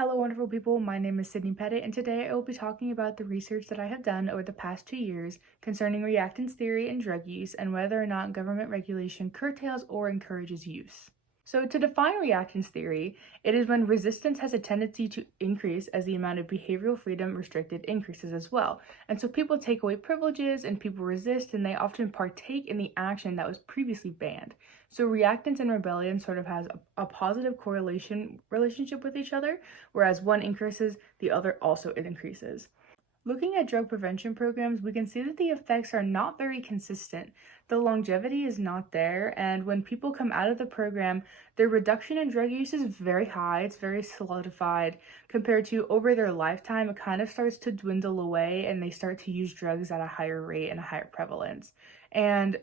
Hello, wonderful people. My name is Sydney Pettit, and today I will be talking about the research that I have done over the past 2 years concerning reactance theory and drug use and whether or not government regulation curtails or encourages use. So, to define reactance theory, it is when resistance has a tendency to increase as the amount of behavioral freedom restricted increases as well. And so, people take away privileges and people resist, and they often partake in the action that was previously banned. So, reactance and rebellion sort of has a positive correlation relationship with each other, whereas one increases, the other also increases. Looking at drug prevention programs, we can see that the effects are not very consistent. The longevity is not there, and when people come out of the program, their reduction in drug use is very high, it's very solidified, compared to over their lifetime, it kind of starts to dwindle away and they start to use drugs at a higher rate and a higher prevalence. And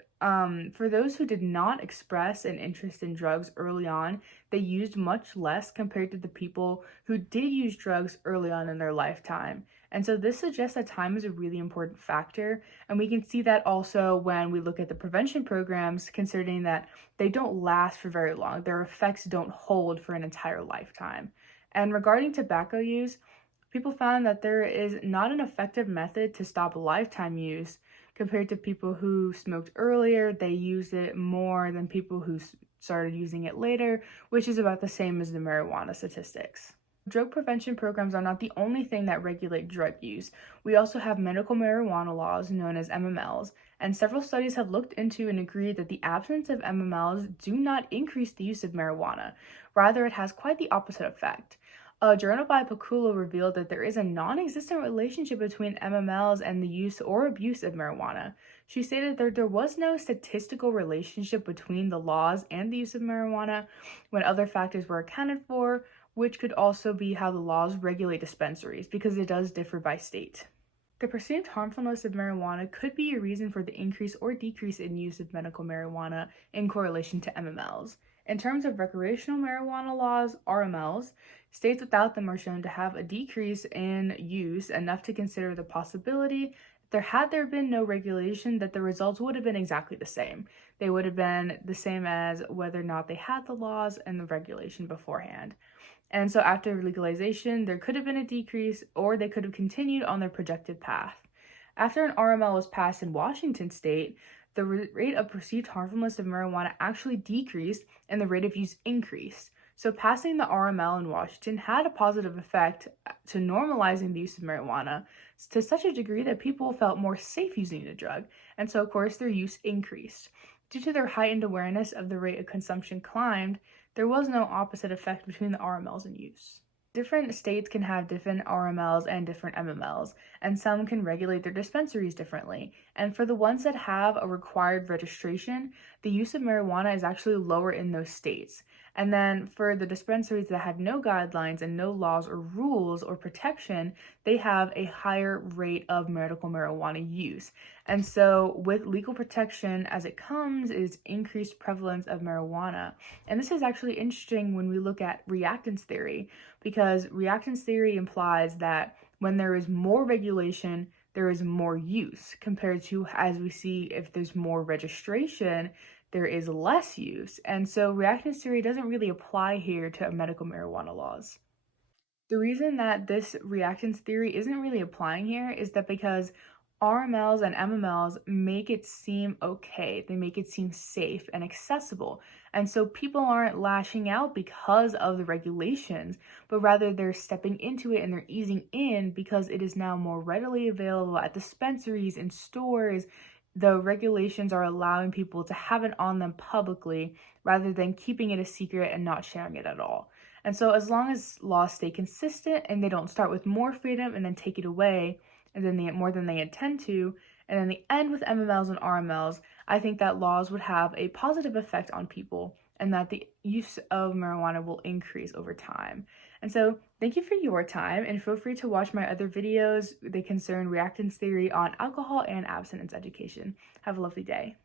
for those who did not express an interest in drugs early on, they used much less compared to the people who did use drugs early on in their lifetime. And so this suggests that time is a really important factor. And we can see that also when we look at the prevention programs, considering that they don't last for very long. Their effects don't hold for an entire lifetime. And regarding tobacco use, people found that there is not an effective method to stop lifetime use compared to people who smoked earlier. They used it more than people who started using it later, which is about the same as the marijuana statistics. Drug prevention programs are not the only thing that regulate drug use. We also have medical marijuana laws known as MMLs, and several studies have looked into and agreed that the absence of MMLs do not increase the use of marijuana. Rather, it has quite the opposite effect. A journal by Pakula revealed that there is a non-existent relationship between MMLs and the use or abuse of marijuana. She stated that there was no statistical relationship between the laws and the use of marijuana when other factors were accounted for, which could also be how the laws regulate dispensaries, because it does differ by state. The perceived harmfulness of marijuana could be a reason for the increase or decrease in use of medical marijuana in correlation to MMLs. In terms of recreational marijuana laws, RMLs, states without them are shown to have a decrease in use enough to consider the possibility had there been no regulation that the results would have been exactly the same. They would have been the same as whether or not they had the laws and the regulation beforehand. And so after legalization, there could have been a decrease or they could have continued on their projected path. After an RML was passed in Washington state, the rate of perceived harmfulness of marijuana actually decreased and the rate of use increased. So passing the RML in Washington had a positive effect to normalizing the use of marijuana to such a degree that people felt more safe using the drug. And so, of course, their use increased. Due to their heightened awareness of the rate of consumption climbed, there was no opposite effect between the RMLs and use. Different states can have different RMLs and different MMLs, and some can regulate their dispensaries differently. And for the ones that have a required registration, the use of marijuana is actually lower in those states. And then for the dispensaries that have no guidelines and no laws or rules or protection, they have a higher rate of medical marijuana use. And so with legal protection as it comes is increased prevalence of marijuana. And this is actually interesting when we look at reactance theory, because reactance theory implies that when there is more regulation, there is more use compared to, as we see, if there's more registration, there is less use. And so reactance theory doesn't really apply here to medical marijuana laws. The reason that this reactance theory isn't really applying here is that because RMLs and MMLs make it seem okay, they make it seem safe and accessible. And so people aren't lashing out because of the regulations, but rather they're stepping into it and they're easing in because it is now more readily available at dispensaries and stores. The regulations are allowing people to have it on them publicly rather than keeping it a secret and not sharing it at all. And so as long as laws stay consistent and they don't start with more freedom and then take it away, and then more than they intend to, and then they end with MMLs and RMLs, I think that laws would have a positive effect on people and that the use of marijuana will increase over time. And so thank you for your time, and feel free to watch my other videos. They concern reactance theory on alcohol and abstinence education. Have a lovely day.